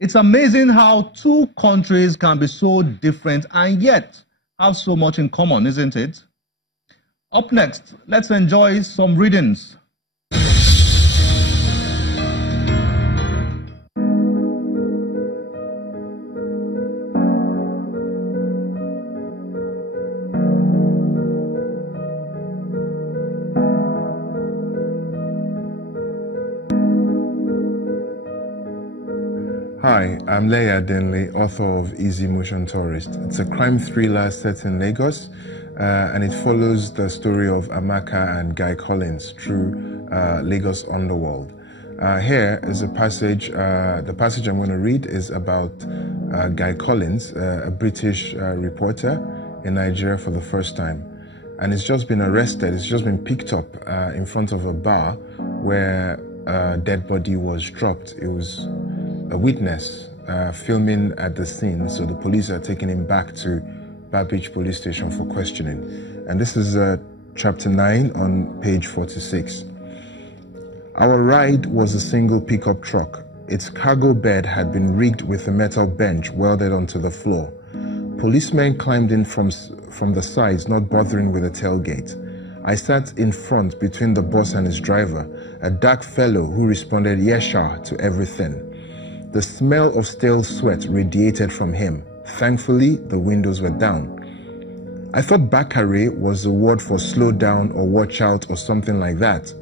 It's amazing how two countries can be so different and yet have so much in common, isn't it? Up next, let's enjoy some readings. Hi, I'm Leye Adenle, author of Easy Motion Tourist. It's a crime thriller set in Lagos, and it follows the story of Amaka and Guy Collins through Lagos underworld. Here is a passage. The passage I'm going to read is about Guy Collins, a British reporter in Nigeria for the first time. And he's just been arrested. He's just been picked up in front of a bar where a dead body was dropped. It was a witness filming at the scene, so the police are taking him back to Babbage police station for questioning. And this is chapter 9 on page 46. Our ride was a single pickup truck. Its cargo bed had been rigged with a metal bench welded onto the floor. Policemen climbed in from the sides, not bothering with the tailgate. I sat in front between the boss and his driver, a dark fellow who responded "yes sir" to everything. The smell of stale sweat radiated from him. Thankfully, the windows were down. I thought Bakare was a word for slow down or watch out or something like that,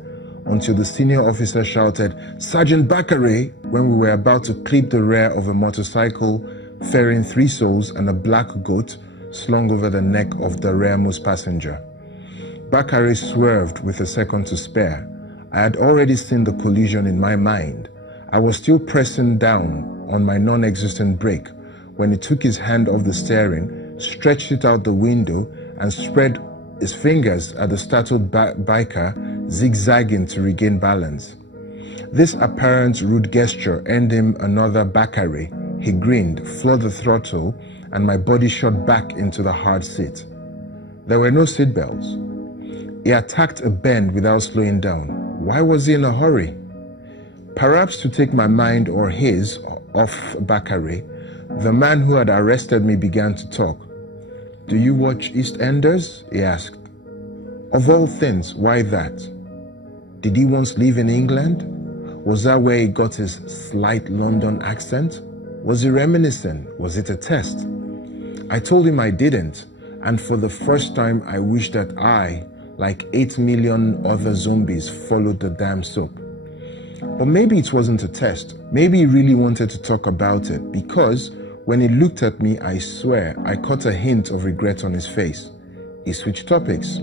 until the senior officer shouted, "Sergeant Bakare," when we were about to clip the rear of a motorcycle ferrying 3 souls and a black goat slung over the neck of the rearmost passenger. Bakare swerved with a second to spare. I had already seen the collision in my mind. I was still pressing down on my non-existent brake when he took his hand off the steering, stretched it out the window, and spread his fingers at the startled biker, zigzagging to regain balance. This apparent rude gesture earned him another Bakare. He grinned, floored the throttle, and my body shot back into the hard seat. There were no seatbelts. He attacked a bend without slowing down. Why was he in a hurry? Perhaps to take my mind or his off Bakare, the man who had arrested me began to talk. "Do you watch EastEnders?" he asked. "Of all things, why that? Did he once live in England? Was that where he got his slight London accent? Was he reminiscent? Was it a test?" I told him I didn't, and for the first time I wished that I, like 8 million other zombies, followed the damn soap. But maybe it wasn't a test. Maybe he really wanted to talk about it, because when he looked at me, I swear I caught a hint of regret on his face. He switched topics.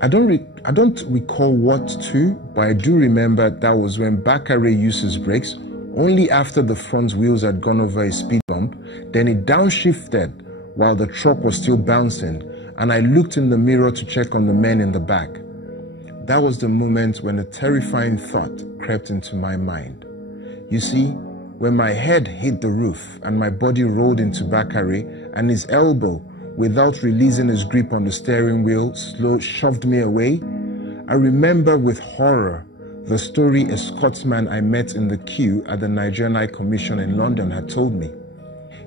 I don't recall what to, but I do remember that was when Bakare used his brakes only after the front wheels had gone over a speed bump. Then he downshifted while the truck was still bouncing, and I looked in the mirror to check on the men in the back. That was the moment when a terrifying thought crept into my mind. You see, when my head hit the roof and my body rolled into Bakare, and his elbow, without releasing his grip on the steering wheel, shoved me away, I remember with horror the story a Scotsman I met in the queue at the Nigerian High Commission in London had told me.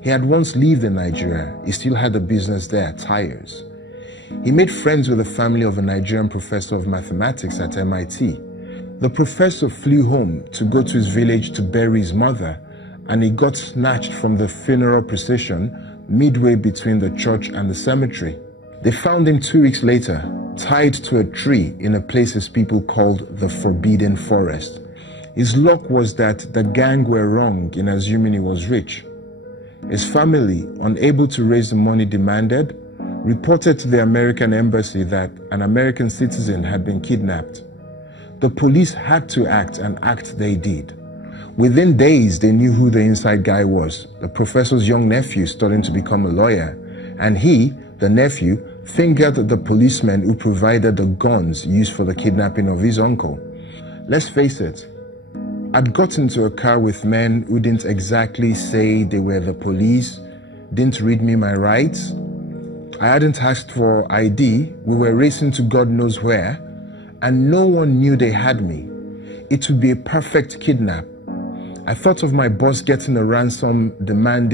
He had once lived in Nigeria. He still had a business there, tires. He made friends with the family of a Nigerian professor of mathematics at MIT. The professor flew home to go to his village to bury his mother, and he got snatched from the funeral procession midway between the church and the cemetery. They found him 2 weeks later, tied to a tree in a place his people called the Forbidden Forest. His luck was that the gang were wrong in assuming he was rich. His family, unable to raise the money demanded, reported to the American embassy that an American citizen had been kidnapped. The police had to act, and act they did. Within days, they knew who the inside guy was, the professor's young nephew studying to become a lawyer, and he, the nephew, fingered the policeman who provided the guns used for the kidnapping of his uncle. Let's face it, I'd got into a car with men who didn't exactly say they were the police, didn't read me my rights. I hadn't asked for ID, we were racing to God knows where, and no one knew they had me. It would be a perfect kidnap. I thought of my boss getting a ransom demand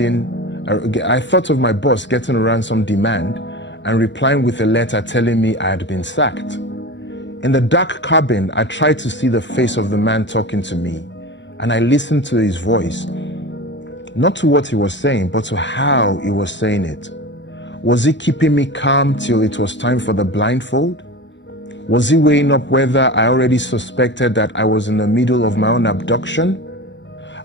and replying with a letter telling me I had been sacked. In the dark cabin, I tried to see the face of the man talking to me, and I listened to his voice, not to what he was saying, but to how he was saying it. Was he keeping me calm till it was time for the blindfold? Was he weighing up whether I already suspected that I was in the middle of my own abduction?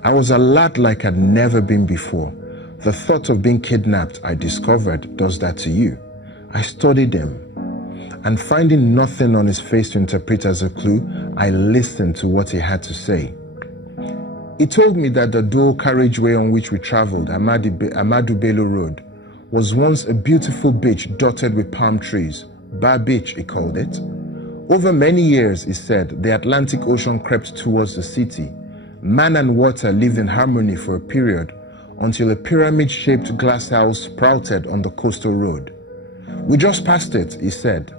I was alert like I'd never been before. The thought of being kidnapped, I discovered, does that to you. I studied him, and finding nothing on his face to interpret as a clue, I listened to what he had to say. He told me that the dual carriageway on which we traveled, Ahmadu Bello Road, was once a beautiful beach dotted with palm trees. Bar Beach, he called it. Over many years, he said, the Atlantic Ocean crept towards the city. Man and water lived in harmony for a period until a pyramid-shaped glass house sprouted on the coastal road. We just passed it, he said.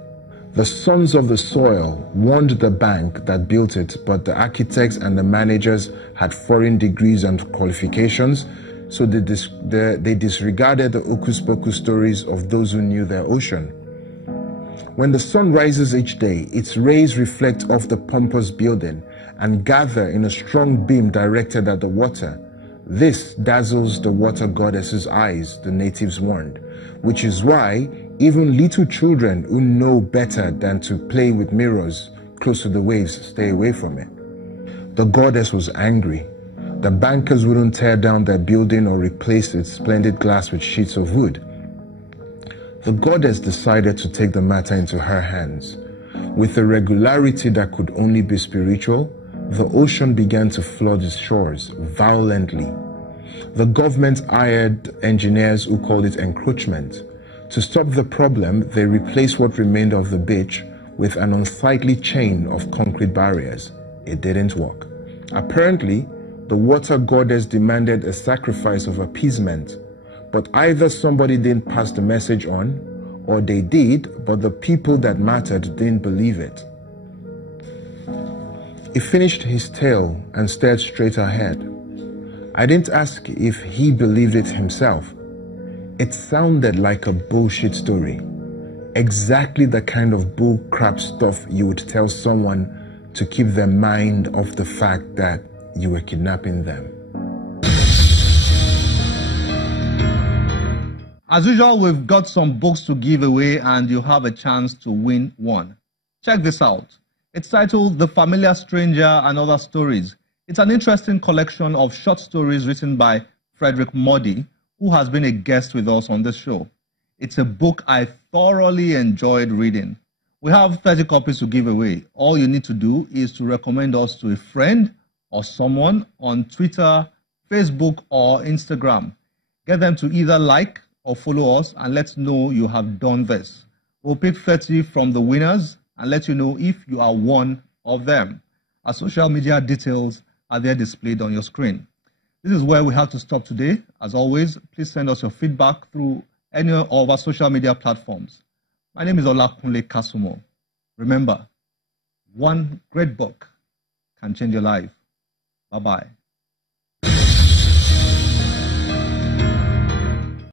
The sons of the soil warned the bank that built it, but the architects and the managers had foreign degrees and qualifications, so they disregarded the hocus-pocus stories of those who knew their ocean. When the sun rises each day, its rays reflect off the pompous building and gather in a strong beam directed at the water. This dazzles the water goddess's eyes, the natives warned, which is why even little children who know better than to play with mirrors close to the waves stay away from it. The goddess was angry. The bankers wouldn't tear down their building or replace its splendid glass with sheets of wood. The goddess decided to take the matter into her hands. With a regularity that could only be spiritual, the ocean began to flood its shores violently. The government hired engineers who called it encroachment. To stop the problem, they replaced what remained of the beach with an unsightly chain of concrete barriers. It didn't work. Apparently, the water goddess demanded a sacrifice of appeasement, but either somebody didn't pass the message on, or they did, but the people that mattered didn't believe it. He finished his tale and stared straight ahead. I didn't ask if he believed it himself. It sounded like a bullshit story. Exactly the kind of bullcrap stuff you would tell someone to keep their mind off the fact that you were kidnapping them. As usual, we've got some books to give away and you have a chance to win one. Check this out. It's titled The Familiar Stranger and Other Stories. It's an interesting collection of short stories written by Frederick Muddy, who has been a guest with us on this show. It's a book I thoroughly enjoyed reading. We have 30 copies to give away. All you need to do is to recommend us to a friend or someone on Twitter, Facebook, or Instagram. Get them to either like or follow us and let us know you have done this. We'll pick 30 from the winners and let you know if you are one of them. Our social media details are there displayed on your screen. This is where we have to stop today. As always, please send us your feedback through any of our social media platforms. My name is Olakunle Kasumo. Remember, one great book can change your life. Bye-bye.